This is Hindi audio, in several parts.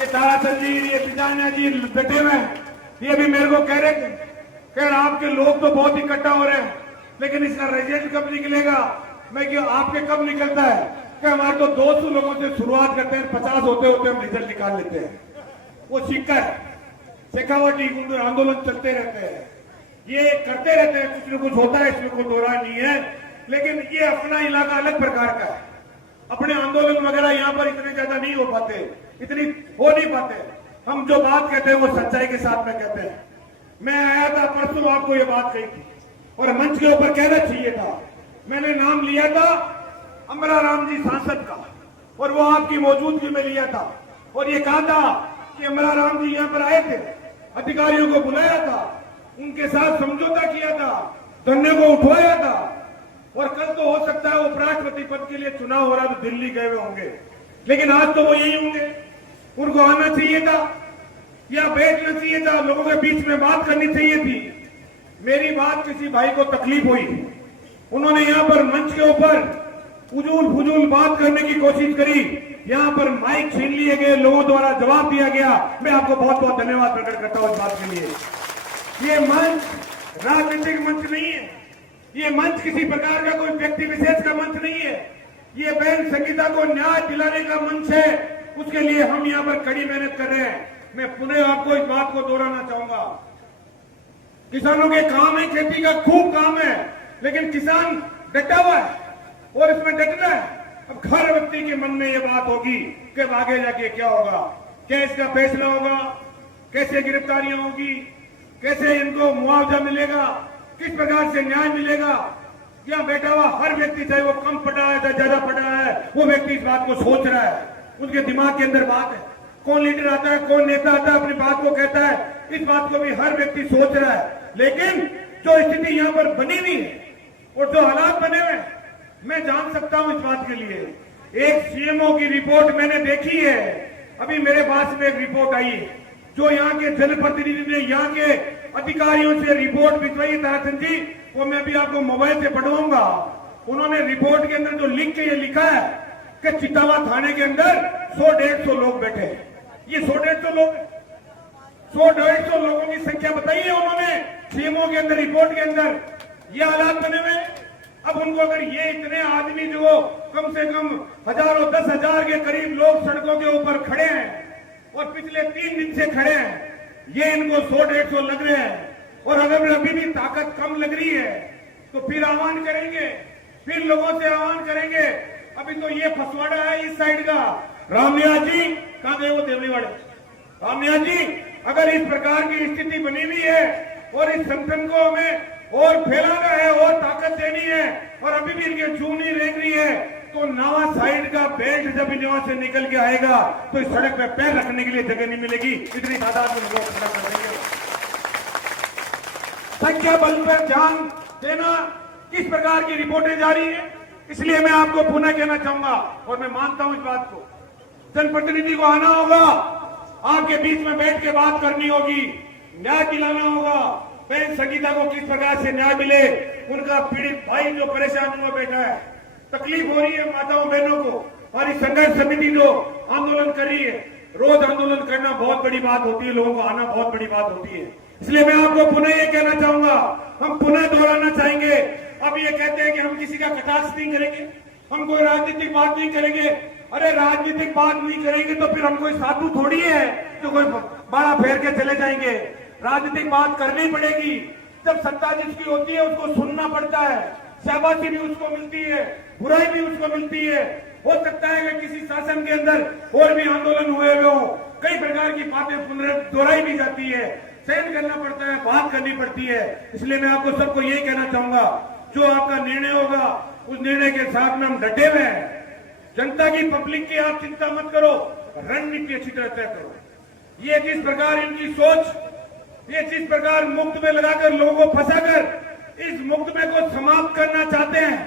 ये तारा तंजीर, ये तिजानिया जी डटे हुए हैं। ये भी मेरे को कह रहे थे, खैर आपके लोग तो बहुत इकट्ठा हो रहे हैं, लेकिन इसका रिजल्ट कब निकलेगा? मैं क्यों आपके कब निकलता है कि हमारे तो 200 लोगों से शुरुआत करते हैं, 50 होते होते हम रिजल्ट निकाल लेते हैं। वो सिक्का है, शेखावटी आंदोलन चलते रहते हैं, ये करते रहते हैं, कुछ न कुछ होता है, इसमें कोई दो राय नहीं है। लेकिन ये अपना इलाका अलग प्रकार का है, अपने आंदोलन वगैरह यहाँ पर इतने ज्यादा नहीं हो पाते, इतनी हो नहीं पाते। हम जो बात कहते हैं वो सच्चाई के साथ में कहते हैं। मैं आया था परसों, आपको ये बात कही थी और मंच के ऊपर कहना चाहिए था। मैंने नाम लिया था अमरा राम जी सांसद का, और वो आपकी मौजूदगी में लिया था, और ये कहा था कि अमरा राम जी यहाँ पर आए थे, अधिकारियों को बुलाया था, उनके साथ समझौता किया था, धरने को उठवाया था, और कल तो हो सकता है उपराष्ट्रपति पद के लिए चुनाव हो रहा तो दिल्ली गए हुए होंगे, लेकिन आज तो वो यही होंगे। उनको आना चाहिए था या बैठना चाहिए था, लोगों के बीच में बात करनी चाहिए थी। मेरी बात किसी भाई को तकलीफ हुई, उन्होंने यहाँ पर मंच के ऊपर उजूल फुजूल बात करने की कोशिश करी, यहाँ पर माइक छीन लिए गए, लोगों द्वारा जवाब दिया गया। मैं आपको बहुत बहुत धन्यवाद प्रकट करता हूँ इस बात के लिए। ये मंच राजनीतिक मंच नहीं है, ये मंच किसी प्रकार का कोई व्यक्ति विशेष का मंच नहीं है, ये बहन संगीता को न्याय दिलाने का मंच है। उसके लिए हम यहाँ पर कड़ी मेहनत कर रहे हैं। मैं पुनः आपको इस बात को दोहराना चाहूंगा, किसानों के काम है, खेती का खूब काम है, लेकिन किसान डटा हुआ है और इसमें डटना है। अब हर व्यक्ति के मन में ये बात होगी कि आगे जाके क्या होगा, क्या इसका फैसला होगा, कैसे गिरफ्तारियां होगी, कैसे इनको मुआवजा मिलेगा, किस प्रकार से न्याय मिलेगा। यहाँ बैठा हुआ हर व्यक्ति, चाहे वो कम पढ़ा है चाहे ज्यादा पढ़ा है, वो व्यक्ति इस बात को सोच रहा है, उसके दिमाग के अंदर बात है। कौन लीडर आता है, कौन नेता आता है, अपनी बात को कहता है, इस बात को भी हर व्यक्ति सोच रहा है। लेकिन जो स्थिति यहाँ पर बनी हुई है और जो हालात बने हुए, मैं जान सकता हूं इस बात के लिए। एक सीएमओ की रिपोर्ट मैंने देखी है, अभी मेरे पास में एक रिपोर्ट आई है, जो यहाँ के जनप्रतिनिधि ने यहाँ के अधिकारियों से रिपोर्ट भिजवाई है ताराचंद जी, वो मैं भी आपको मोबाइल से पढ़वाऊंगा। उन्होंने रिपोर्ट के अंदर जो लिख के ये लिखा है कि चितावा थाने के अंदर 100-150 लोग बैठे हैं। ये 100-150 लोग, 100-150 लोगों की संख्या बताई है उन्होंने सीएमओ के अंदर, रिपोर्ट के अंदर। ये हालात बने हुए। अब उनको अगर ये इतने आदमी जो कम से कम हजारों 10,000 के करीब लोग सड़कों के ऊपर खड़े हैं और पिछले 3 दिन से खड़े हैं, ये इनको 100-150 लग रहे हैं, और अगर अभी भी ताकत कम लग रही है तो फिर आह्वान करेंगे, फिर लोगों से आह्वान करेंगे। अभी तो ये फसवाड़ा है इस साइड का, रामनिया जी कहां गए वो देवलीवाड़े, रामनिया जी अगर इस प्रकार की स्थिति बनी हुई है और इस संगठन को हमें और फैलाना है और ताकत देनी है, और अभी भी इनके चूनी रेंग रही है, तो नवा साइड का बेल्ट जब यहाँ से निकल के आएगा तो इस सड़क पे पैर रखने के लिए जगह नहीं मिलेगी। इतनी तादाद में लोग खड़ा कर देंगे। संख्या बल पर ध्यान देना, किस प्रकार की रिपोर्टें जारी है, इसलिए मैं आपको पुनः कहना चाहूंगा, और मैं मानता हूं इस बात को, जनप्रतिनिधि को आना होगा, आपके बीच में बैठ के बात करनी होगी, न्याय दिलाना होगा। बहन संगीता को किस प्रकार से न्याय मिले, उनका पीड़ित भाई जो परेशान हुआ बैठा है, तकलीफ हो रही है माताओं बहनों को, हमारी संघर्ष समिति जो आंदोलन कर रही है, रोज आंदोलन करना बहुत बड़ी बात होती है, लोगों को आना बहुत बड़ी बात होती है। इसलिए मैं आपको पुनः ये कहना चाहूंगा, हम पुनः दोहराना चाहेंगे। अब ये कहते हैं कि हम किसी का कटाक्ष नहीं करेंगे, हम कोई राजनीतिक बात नहीं करेंगे। अरे राजनीतिक बात नहीं करेंगे तो फिर हम कोई साधु थोड़ी है जो कोई बड़ा फेर के चले जाएंगे। राजनीतिक बात करनी पड़ेगी। जब सत्ता जिसकी होती है उसको सुनना पड़ता है, शाबाशी भी उसको मिलती है, बुराई भी उसको मिलती है। हो सकता है कि किसी शासन के अंदर और भी आंदोलन हुए हुए हो, कई प्रकार की बातें दोहराई भी जाती है, सहन करना पड़ता है, बात करनी पड़ती है। इसलिए मैं आपको सबको यही कहना चाहूंगा, जो आपका निर्णय होगा उस निर्णय के साथ में हम डटे हुए हैं। जनता की, पब्लिक की आप चिंता मत करो, रणनीति अच्छी तरह तय करो। ये जिस प्रकार इनकी सोच, ये जिस प्रकार मुक्त में लगाकर लोगों को फंसाकर इस मुकदमे को समाप्त करना चाहते हैं,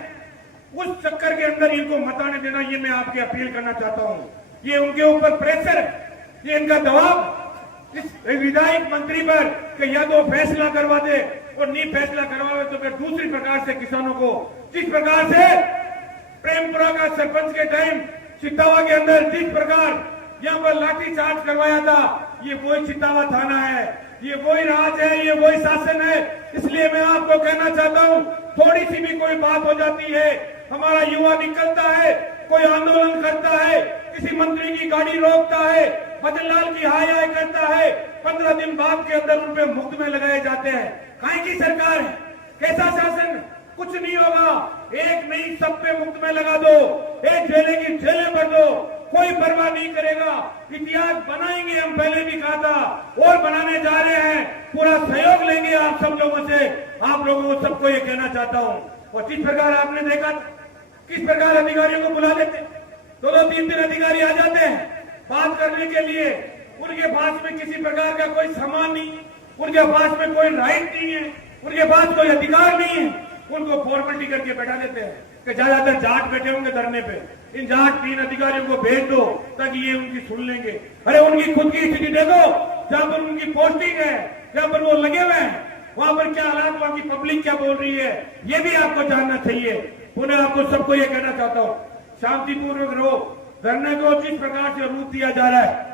उस चक्कर के अंदर इनको मत आने देना, ये मैं आपकी अपील करना चाहता हूं। ये उनके ऊपर प्रेशर है, ये इनका दबाव इस विधायक मंत्री पर कि या तो फैसला करवा दे और नहीं फैसला करवावे तो फिर दूसरी प्रकार से किसानों को, जिस प्रकार से प्रेमपुरा का सरपंच के टाइम चित्तावा के अंदर जिस प्रकार यहाँ पर लाठी चार्ज करवाया था। ये वही चितावा थाना है, ये वही राज है, ये वही शासन है। इसलिए मैं आपको कहना चाहता हूँ, थोड़ी सी भी कोई बात हो जाती है, हमारा युवा निकलता है, कोई आंदोलन करता है, किसी मंत्री की गाड़ी रोकता है, भजनलाल की हाय हाय करता है, 15 दिन बाद के अंदर उन पे मुफ्त में लगाए जाते हैं। काहे की सरकार है, कैसा शासन? कुछ नहीं होगा। एक नहीं, सब पे मुफ्त में लगा दो, एक जेले की जेले भर दो, कोई परवाह नहीं करेगा। इतिहास बनाएंगे, हम पहले भी कहा था और बनाने जा रहे हैं। पूरा सहयोग लेंगे आप सब लोगों से। आप लोगों को सबको ये कहना चाहता हूँ। और जिस प्रकार आपने देखा किस प्रकार अधिकारियों को बुला लेते, 2-2, 3-3 अधिकारी आ जाते हैं बात करने के लिए। उनके पास में किसी प्रकार का कोई सामान नहीं, उनके पास में कोई राइट नहीं है, उनके पास कोई अधिकार नहीं है। उनको फॉर्मेलिटी करके बैठा देते हैं कि ज्यादातर जाट बैठे होंगे धरने पे, इन जाट 3 अधिकारियों को भेज दो ताकि ये उनकी सुन लेंगे। अरे उनकी खुद की स्थिति देखो, जहां पर उनकी पोस्टिंग है, जहां पर वो लगे हुए हैं, वहां पर क्या हालात, वहां की पब्लिक क्या बोल रही है, ये भी आपको जानना चाहिए। पुनः आपको सबको ये कहना चाहता हूँ, शांतिपूर्वक रहो। धरने को जिस प्रकार से रूप दिया जा रहा है,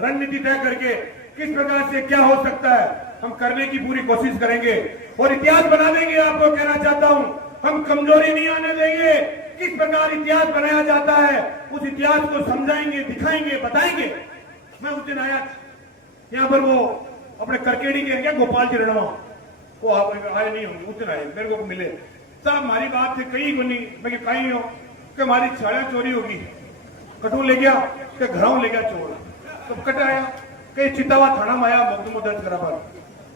रणनीति तय करके किस प्रकार से क्या हो सकता है, हम करने की पूरी कोशिश करेंगे और इतिहास बना देंगे। आपको कहना चाहता हूं, हम कमजोरी नहीं आने देंगे। किस प्रकार इतिहास बनाया जाता है, उस इतिहास को समझाएंगे, दिखाएंगे, बताएंगे। मैं उस दिन आया यहाँ पर, वो अपने करकेड़ी के क्या गोपाल जी रणवा, वो आए नहीं होंगे, उस दिन आए, मेरे को मिले। साहब हमारी बात से कहीं को नहीं, मैं कहीं हो कि हमारी छाया चोरी होगी, कटू ले गया कि घरों ले गया चोर, तो कट आया कहीं चितावा थाना में आया, मुकदमा दर्ज करा पर।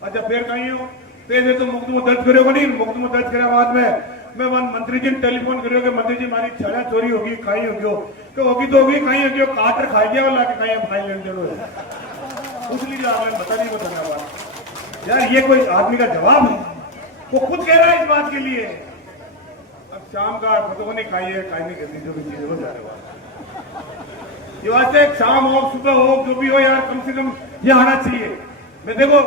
अच्छा फिर कहीं हो फिर तो मुकदमा दर्ज करेगा नहीं, मुकदमा दर्ज करे बाद में मैं मंत्री जी ने टेलीफोन करो कि मंत्री जी हमारी छाया चोरी होगी, कहीं होगी तो होगी, कहीं होगी काटर खाई गया वाला के कहीं फाइल लेने चलो उसलिए बता नहीं बताना बात। यार ये कोई आदमी का जवाब है? वो खुद कह रहा है इस बात के लिए। अब शाम का पता नहीं खाई है, खाई नहीं करती, जो भी चीजें हो जा रहे ये वास्ते शाम हो सुबह हो जो भी हो यार, कम से कम ये आना चाहिए। मैं देखो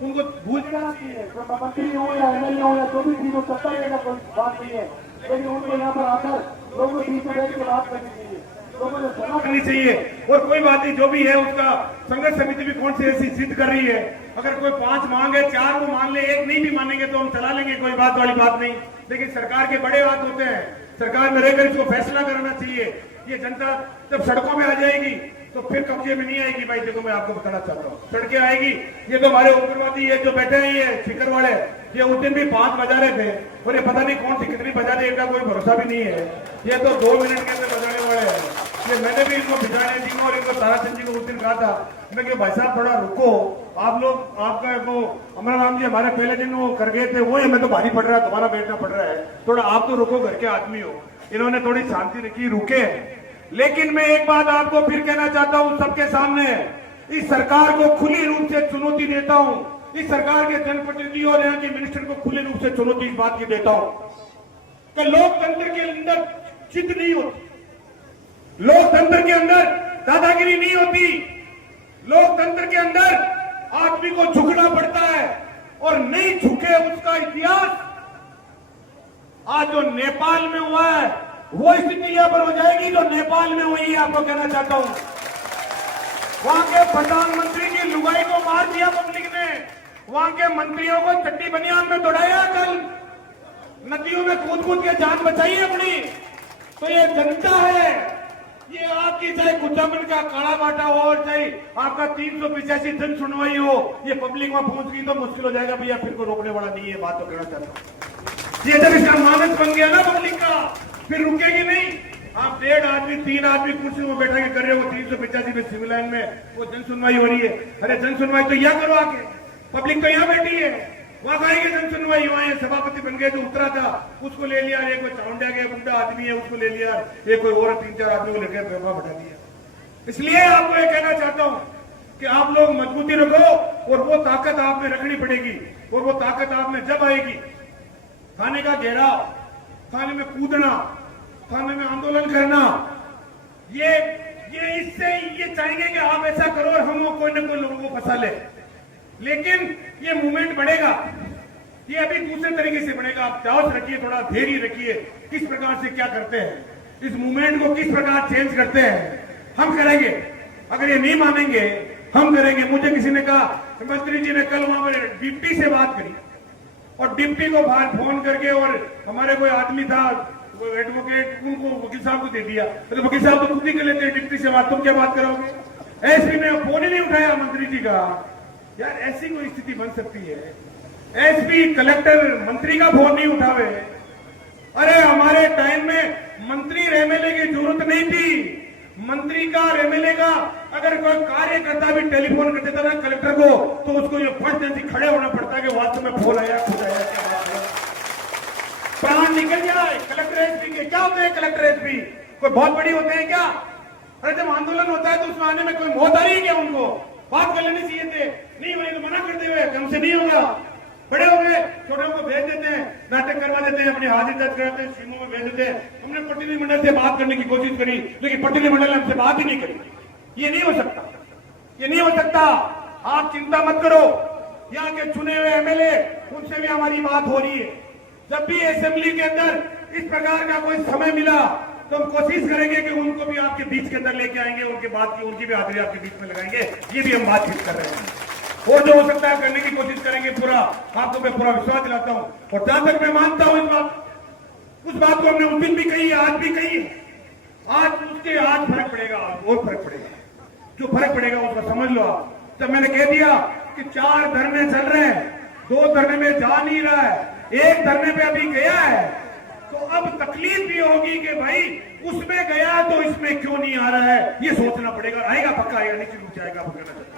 उनको भूल जाना चाहिए, मंत्री हो या एमएलए हो या जो भी चीज हो, सत्ता लेना कोई बात नहीं है, लेकिन उनको यहाँ पर आकर लोगों के बीच में बैठ के बात करनी चाहिए, लोगों को सलाह करनी चाहिए। और कोई बात नहीं, जो भी है उसका संघर्ष समिति भी कौन सी ऐसी सिद्ध कर रही है। अगर कोई 5 मांगे, 4 को मान ले, 1 नहीं भी मानेंगे तो हम चला लेंगे, कोई बात वाली बात नहीं। लेकिन सरकार के बड़े हाथ होते हैं, सरकार में रहकर इसको फैसला करना चाहिए। ये जनता जब सड़कों में आ जाएगी तो फिर कब्जे में नहीं आएगी। भाई देखो मैं आपको बताना चाहता हूँ, सड़कें आएगी। ये तो हमारे उग्रवादी है जो बैठे हैं, ये शिखर वाले, ये उस दिन भी 5 बजा रहे थे और ये पता नहीं कौन सी कितनी बजा रहे, इनका कोई भरोसा भी नहीं है। ये तो 2 मिनट के अंदर बजाने वाले हैं। ये मैंने भी इनको भिजाने जी को और इनको ताराचंद जी को उस दिन कहा था, मैं कि भाई साहब थोड़ा रुको, आप लोग आपका वो अमराराम जी हमारे पहले दिन वो कर गए थे, वो हमें तो भारी पड़ रहा है, तुम्हारा बैठना पड़ रहा है, थोड़ा आप तो रुको, घर के आदमी हो। इन्होंने थोड़ी शांति रखी, रुके। लेकिन मैं एक बात आपको फिर कहना चाहता हूं सबके सामने, इस सरकार को खुली रूप से चुनौती देता हूं। इस सरकार के जनप्रतिनिधि और यहाँ के मिनिस्टर को खुली रूप से चुनौती इस बात की देता हूं कि लोकतंत्र के अंदर जिद नहीं होती, लोकतंत्र के अंदर दादागिरी नहीं होती, लोकतंत्र के अंदर आदमी को झुकना पड़ता है और नहीं झुके उसका इतिहास आज जो नेपाल में हुआ है वो स्थिति यहां पर हो जाएगी जो नेपाल में हुई है। आपको कहना चाहता हूं, वहां के प्रधानमंत्री की लुगाई को मार दिया पब्लिक ने, वहां के मंत्रियों को चट्टी बनियान में दौड़ाया, कल नदियों में कूद कूद के जान बचाई अपनी। तो ये जनता है, ये आपकी चाहे कुचामन का काला बाटा हो और चाहे आपका 385 जन सुनवाई हो, ये पब्लिक वहां पहुंच गई तो मुश्किल हो जाएगा भैया, फिर को रोकने वाला नहीं है। बात तो कहना चाहता हूं, ये जब इसका मानस बन गया ना पब्लिक का, फिर रुकेगी नहीं। आप 1.5 आदमी 3 आदमी कुर्सी में बैठा के कर रहे हो, 385 में सिविल लाइन में वो जन सुनवाई हो रही है। अरे जन सुनवाई तो यहाँ करो आके, पब्लिक तो यहाँ बैठी है, वहां खाएंगे जन सुनवाई। वहां सभापति बन गए जो उतरा था उसको ले लिया, एक चाउंडा के गुंडा आदमी है उसको ले लिया, एक कोई और 3-4 आदमी को लेकर व्यवहार बढ़ा दिया। इसलिए आपको ये कहना चाहता हूं कि आप लोग मजबूती रखो और वो ताकत आप में रखनी पड़ेगी। और वो ताकत आप में जब आएगी, खाने का घेराव, खाने में कूदना, थाने में आंदोलन करना, ये इससे ये चाहेंगे कि आप ऐसा करो और हम कोई न कोई लोगों को फंसा ले। लेकिन ये मूवमेंट बढ़ेगा, ये अभी दूसरे तरीके से बढ़ेगा। आप चावस रखिए, थोड़ा धैर्य रखिए, किस प्रकार से क्या करते हैं, इस मूवमेंट को किस प्रकार चेंज करते हैं, हम करेंगे। अगर ये नहीं मानेंगे हम करेंगे। मुझे किसी ने कहा, मंत्री जी ने कल वहां पर डिप्टी से बात करी और डिप्टी को बाहर फोन करके, और हमारे कोई आदमी था एडवोकेट, उनको वकील साहब को दे दिया। तो वकील साहब तो खुद ही कर लेते हैं डिप्टी से बात, तुम क्या बात करोगे? एसपी ने फोन ही नहीं उठाया मंत्री जी का। यार ऐसी कोई स्थिति बन सकती है? एसपी कलेक्टर मंत्री का फोन नहीं उठावे? अरे हमारे टाइम में मंत्री और एमएलए की जरूरत नहीं थी। मंत्री का और एमएलए का अगर कोई कार्यकर्ता भी टेलीफोन कर देता ना कलेक्टर को, तो उसको ये फर्स्ट जैसे खड़े होना पड़ता है कि वास्तव में फोन आया, खुद आया, क्या बात है। प्राण निकल जाए कलेक्टर एसपी के। क्या होते हैं कलेक्टर एसपी? कोई बहुत बड़ी होते हैं क्या? अरे जब आंदोलन होता है तो उसमें आने में कोई मौत आ रही है क्या? उनको बात कर लेनी चाहिए थे, नहीं होने तो मना करते हुए हमसे नहीं होगा। बड़े हो गए, छोटों को भेज देते हैं, नाटक करवा देते हैं, अपनी हाजिर दर्ज कराते हैं, सीमों में भेज देते हैं। हमने प्रतिनिधिमंडल से बात करने की कोशिश करी, लेकिन प्रतिनिधिमंडल हमसे बात ही नहीं करी। ये नहीं हो सकता, ये नहीं हो सकता। आप चिंता मत करो, यहाँ के चुने हुए एमएलए, उनसे भी हमारी बात हो रही है। जब भी असेंबली के अंदर इस प्रकार का कोई समय मिला तो हम कोशिश करेंगे कि उनको भी आपके बीच के अंदर लेके आएंगे, उनकी बात की उनकी भी हाजिरी आपके बीच में लगाएंगे। ये भी हम बातचीत कर रहे हैं और जो हो सकता है करने की कोशिश करेंगे। पूरा आपको मैं पूरा विश्वास दिलाता हूं। और जहां तक मैं मानता हूं इस बात, उस बात को हमने उस दिन भी कही है, आज भी कही है। आज उसके आज फर्क पड़ेगा, और फर्क पड़ेगा। जो फर्क पड़ेगा उसका समझ लो आप। जब मैंने कह दिया कि 4 धरने चल रहे हैं, 2 धरने में जा नहीं रहा है, 1 धरने पे अभी गया है, तो अब तकलीफ भी होगी कि भाई उसमें गया तो इसमें क्यों नहीं आ रहा है। ये सोचना पड़ेगा। आएगा पक्का आएगा, निश्चित रूप से आएगा पक्का।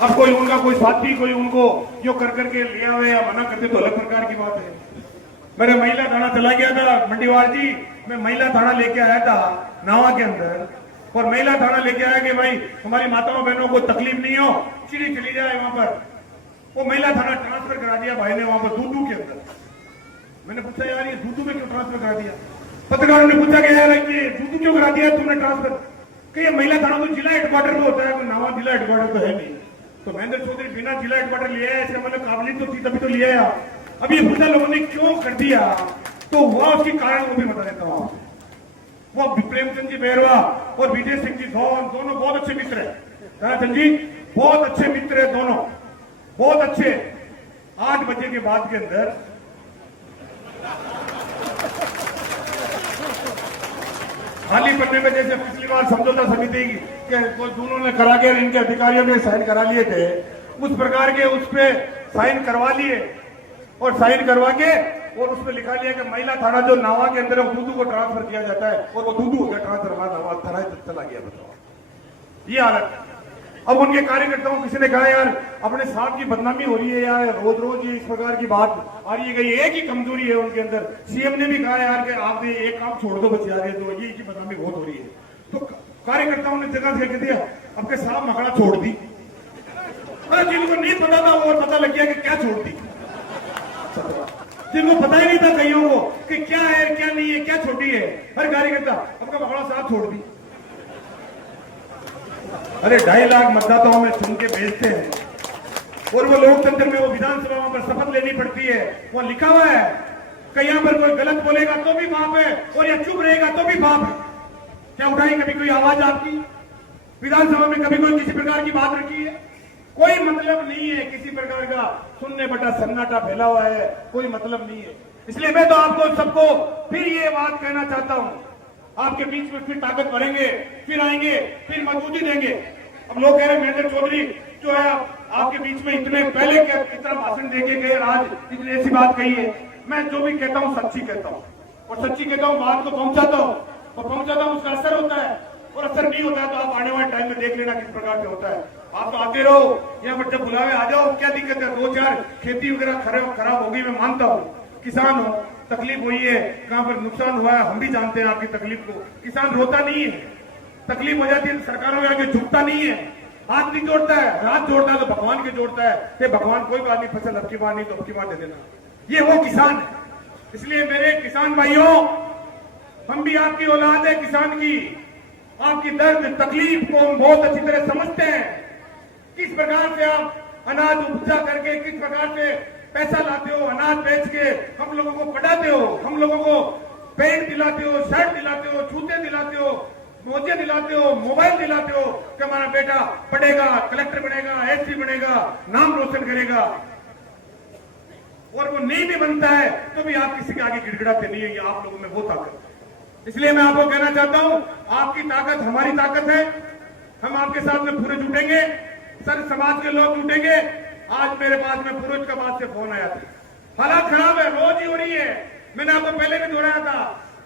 अब कोई उनका कोई साथी कोई उनको जो कर करके लिया हुआ या मना करते तो अलग प्रकार की बात है। मेरे महिला थाना चला गया था मंडीवार जी, मैं महिला थाना लेके आया था नावा के अंदर, और महिला थाना लेके आया कि भाई हमारी माताओं बहनों को तकलीफ नहीं हो, चिड़ी चली जाए वहां पर। वो महिला थाना ट्रांसफर करा दिया भाई ने वहां पर दूदू के अंदर। मैंने पूछा यार ये दूदू में क्यों ट्रांसफर करा दिया? पत्रकारों ने पूछा कि यार ये दूदू क्यों करा दिया तुमने ट्रांसफर? कि ये महिला थाना तो जिला हेडक्वार्टर में होता है, कोई नावा जिला हेडक्वार्टर तो है नहीं। तो महेंद्र चौधरी बिना जिला हेडक्वार्टर लिया है, इसका मतलब काबिलियत तो थी तभी तो लिया है। अब ये पूछा लोगों ने क्यों कर दिया, तो हुआ उसके कारण वो भी बता देता हूं। वो प्रेमचंद जी बैरवा और विजय सिंह जी दोनों बहुत अच्छे मित्र है। धनाचंद जी बहुत अच्छे मित्र है, दोनों बहुत अच्छे। 8 बजे के बाद के अंदर खाली पन्ने में, जैसे पिछली बार समझौता समिति के दोनों ने करा के इनके अधिकारियों ने साइन करा लिए थे, उस प्रकार के उस पर साइन करवा लिए और साइन करवा के और उसमें लिखा लिया कि महिला थाना जो नावा के अंदर है दूदू को ट्रांसफर किया जाता है, और वो दूदू हो गया ट्रांसफर, थाना चला गया। बताओ ये हालत। अब उनके कार्यकर्ताओं किसी ने कहा यार अपने साथ की बदनामी हो रही है यार, रोज रोज इस प्रकार की बात आ रही है। एक ही कमजोरी है उनके अंदर। सीएम ने भी कहा यार कि आपने एक काम छोड़ दो बच्चे आ रहे, तो ये की बदनामी बहुत हो रही है। तो कार्यकर्ताओं ने जगह कह दिया अब के साहब मखड़ा छोड़ दी। अरे जिनको नहीं पता था वो पता लग गया कि क्या छोड़ दी। जिनको पता ही नहीं था कईयों को कि क्या है क्या नहीं है, क्या छोटी है, हर कार्यकर्ता अब का मखड़ा साहब छोड़ दी। अरे 2.5 लाख मतदाताओं में चुन के भेजते हैं और वो लोकतंत्र में वो विधानसभा पर शपथ लेनी पड़ती है। वो लिखा हुआ है कि यहाँ पर कोई गलत बोलेगा तो भी पाप है और या चुप रहेगा तो भी पाप है। क्या उठाई कभी कोई आवाज आपकी विधानसभा में? कभी कोई किसी प्रकार की बात रखी है? कोई मतलब नहीं है किसी प्रकार का सुनने बटा सन्नाटा फैला हुआ है, कोई मतलब नहीं है। इसलिए मैं तो आपको सबको फिर ये बात कहना चाहता हूं, आपके बीच में फिर ताकत भरेंगे, फिर आएंगे, फिर मजबूती देंगे। अब लोग कह रहे महेंद्र चौधरी जो है आपके बीच में इतने पहले कितना भाषण देके गए, आज इतनी ऐसी बात कही है। मैं जो भी कहता हूँ सच्ची कहता हूँ और सच्ची कहता हूँ, बात को पहुंचाता हूँ और पहुंचाता हूँ, उसका असर होता है। और असर नहीं होता है तो आप आने वाले टाइम में देख लेना किस प्रकार से होता है। आप तो आते रहो, यहाँ पर जब बुलावे आ जाओ, क्या दिक्कत है? 2-4 खेती वगैरह खराब हो गई, मैं मानता हूँ, किसान हो, तकलीफ हुई है, कहां पर नुकसान हुआ है, हम भी जानते हैं आपकी तकलीफ को। किसान रोता नहीं है, तकलीफ हो जाती है सरकारों के आगे झुकता नहीं है, हाथ नहीं जोड़ता है, हाथ जोड़ता है तो भगवान के जोड़ता है। भगवान कोई बात नहीं, फसल अब की बार नहीं तो अब की बार दे देना। ये वो किसान है। इसलिए मेरे किसान भाइयों, हम भी आपकी औलाद है किसान की। आपकी दर्द तकलीफ को हम बहुत अच्छी तरह समझते हैं। किस प्रकार से आप अनाज उपजा करके, किस प्रकार से पैसा लाते हो, अनाज बेच के हम लोगों को पढ़ाते हो, हम लोगों को पैंट दिलाते हो, शर्ट दिलाते हो, जूते दिलाते हो, मोजे दिलाते हो, मोबाइल दिलाते हो कि हमारा बेटा पढ़ेगा, कलेक्टर बनेगा, एसपी बनेगा, नाम रोशन करेगा, और वो नहीं भी बनता है तो भी आप किसी के आगे गिड़गिड़ाते नहीं है। ये आप लोगों में वो ताकत है। इसलिए मैं आपको कहना चाहता हूं, आपकी ताकत हमारी ताकत है। हम आपके साथ में पूरे जुटेंगे, सर समाज के लोग जुटेंगे। आज मेरे पास में फिरोजाबाद से फोन आया था, हालात खराब है, रोज ही हो रही है। मैंने आपको पहले भी दोहराया था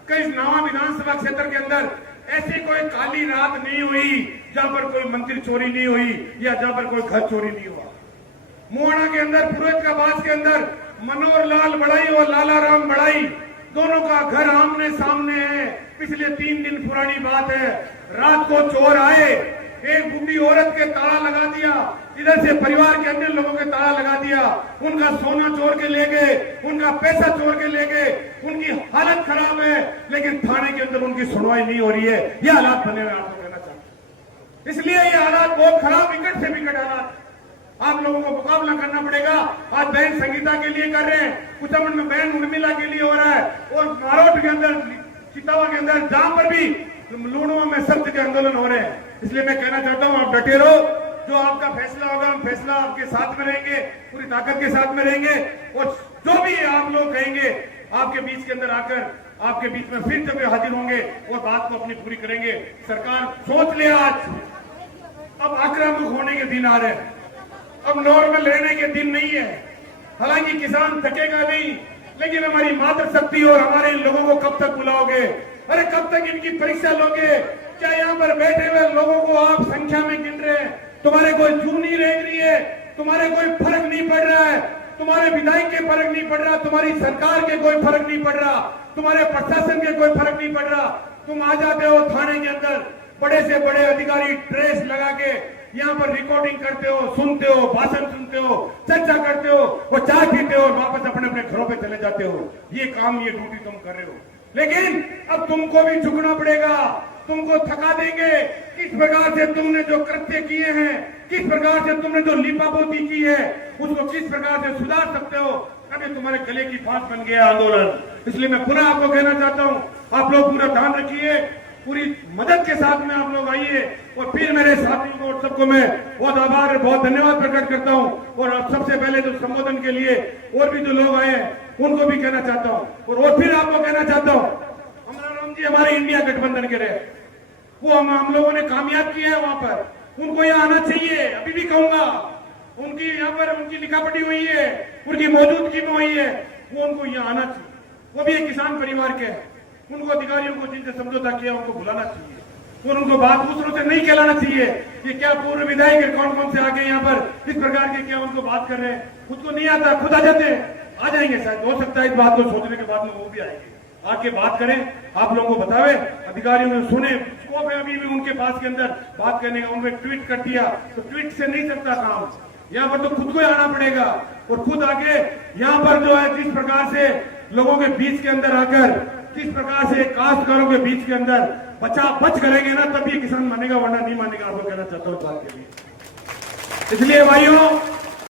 कि इस नावा विधानसभा क्षेत्र के अंदर ऐसी कोई काली रात नहीं हुई जहां पर कोई मंत्री चोरी नहीं हुई या जहां पर कोई घर चोरी नहीं हुआ। मोहना के अंदर, फिरोजाबाद के अंदर मनोहर लाल बड़ाई और लाला राम बड़ाई दोनों का घर आमने सामने है। पिछले 3 दिन पुरानी बात है। रात को चोर आए, एक बूढ़ी औरत के ताला लगा दिया, इधर से परिवार के अन्य लोगों के ताला लगा दिया, उनका सोना चोर के ले गए, उनका पैसा चोर के ले गए, उनकी हालत खराब है, लेकिन थाने के अंदर उनकी सुनवाई नहीं हो रही है। ये हालात बने हुए आपको कहना चाहता हूं। इसलिए ये हालात बहुत खराब, विकट से विकट हालात आप लोगों को मुकाबला करना पड़ेगा। आज बहन संगीता के लिए कर रहे हैं, कुचामन में बहन उर्मिला के लिए हो रहा है, और मारोट के अंदर, चितावा के अंदर, जहां पर भी लूणुआ में सत्य के आंदोलन हो रहे हैं। इसलिए मैं कहना चाहता हूं, आप डटे रहो। जो आपका फैसला होगा, हम फैसला आपके साथ में रहेंगे, पूरी ताकत के साथ में रहेंगे, और जो भी आप लोग कहेंगे आपके बीच के अंदर आकर आपके बीच में फिर जब हाजिर होंगे और बात को अपनी पूरी करेंगे। सरकार सोच ले, आज अब आक्रामक होने के दिन आ रहे हैं, अब नॉर्मल रहने के दिन नहीं है। हालांकि किसान थकेगा नहीं, लेकिन हमारी मातृशक्ति और हमारे इन लोगों को कब तक बुलाओगे? अरे कब तक इनकी परीक्षा लोगे? क्या यहाँ पर बैठे हुए लोगों को आप संख्या में गिन रहे हैं? तुम्हारे कोई जू नहीं रेंग रही है, तुम्हारे कोई फर्क नहीं पड़ रहा है, तुम्हारे विधायक के फर्क नहीं पड़ रहा, तुम्हारी सरकार के कोई फर्क नहीं पड़ रहा, तुम्हारे प्रशासन के कोई फर्क नहीं पड़ रहा। तुम आ जाते हो थाने के अंदर, बड़े से बड़े अधिकारी ट्रेस लगा के यहाँ पर रिकॉर्डिंग करते हो, सुनते हो, भाषण सुनते हो, चर्चा करते हो, वो चाय पीते हो और वापस अपने अपने घरों पे चले जाते हो। ये काम, ये ड्यूटी तुम कर रहे हो। लेकिन अब तुमको भी झुकना पड़ेगा, तुमको थका देंगे। किस प्रकार से तुमने जो कृत्य किए हैं, किस प्रकार से तुमने जो लीपापोती की है, उसको किस प्रकार से सुधार सकते हो, अभी तुम्हारे गले की फांस बन गया आंदोलन। इसलिए मैं पुनः आपको कहना चाहता हूँ, आप लोग पूरा ध्यान रखिए, पूरी मदद के साथ में आप लोग आइए। और फिर मेरे साथियों को और सबको मैं बहुत आभार, बहुत धन्यवाद प्रकट करता हूँ। और अब सबसे पहले जो संबोधन के लिए और भी जो लोग आए हैं उनको भी कहना चाहता हूँ। और फिर आपको कहना चाहता हूँ, हमारा राम जी हमारे इंडिया गठबंधन के रहे, वो हम लोगों ने कामयाब किया है वहां पर, उनको यहाँ आना चाहिए। अभी भी कहूंगा, उनकी यहाँ पर उनकी लिखापटी हुई है, उनकी मौजूदगी में हुई है, वो उनको यहाँ आना चाहिए। वो भी एक किसान परिवार के हैं, उनको अधिकारियों को जिनसे समझौता किया उनको बुलाना चाहिए और उनको बात दूसरों से नहीं कहलाना चाहिए कि क्या पूर्व विधायक कौन कौन से आके यहाँ पर इस प्रकार के क्या उनको बात कर रहे हैं। खुद को नहीं आता, खुद आ जाते हैं, आ जाएंगे शायद, हो सकता है इस बात को सोचने के बाद में वो भी आएंगे, आके बात करें, आप लोगों को बतावे, अधिकारियों ने सुने, स्कोप है अभी भी उनके पास के अंदर बात करने का। उन्होंने ट्वीट कर दिया तो ट्वीट से नहीं चलता काम, यहाँ पर तो खुद को आना पड़ेगा और खुद आके यहाँ पर जो है जिस प्रकार से लोगों के बीच के अंदर आकर, किस प्रकार से काश्तकारों के बीच के अंदर बच करेंगे ना, तब ये किसान मानेगा, वरना नहीं मानेगा। आपको कहना चाहता हूँ बात के लिए। इसलिए भाइयों,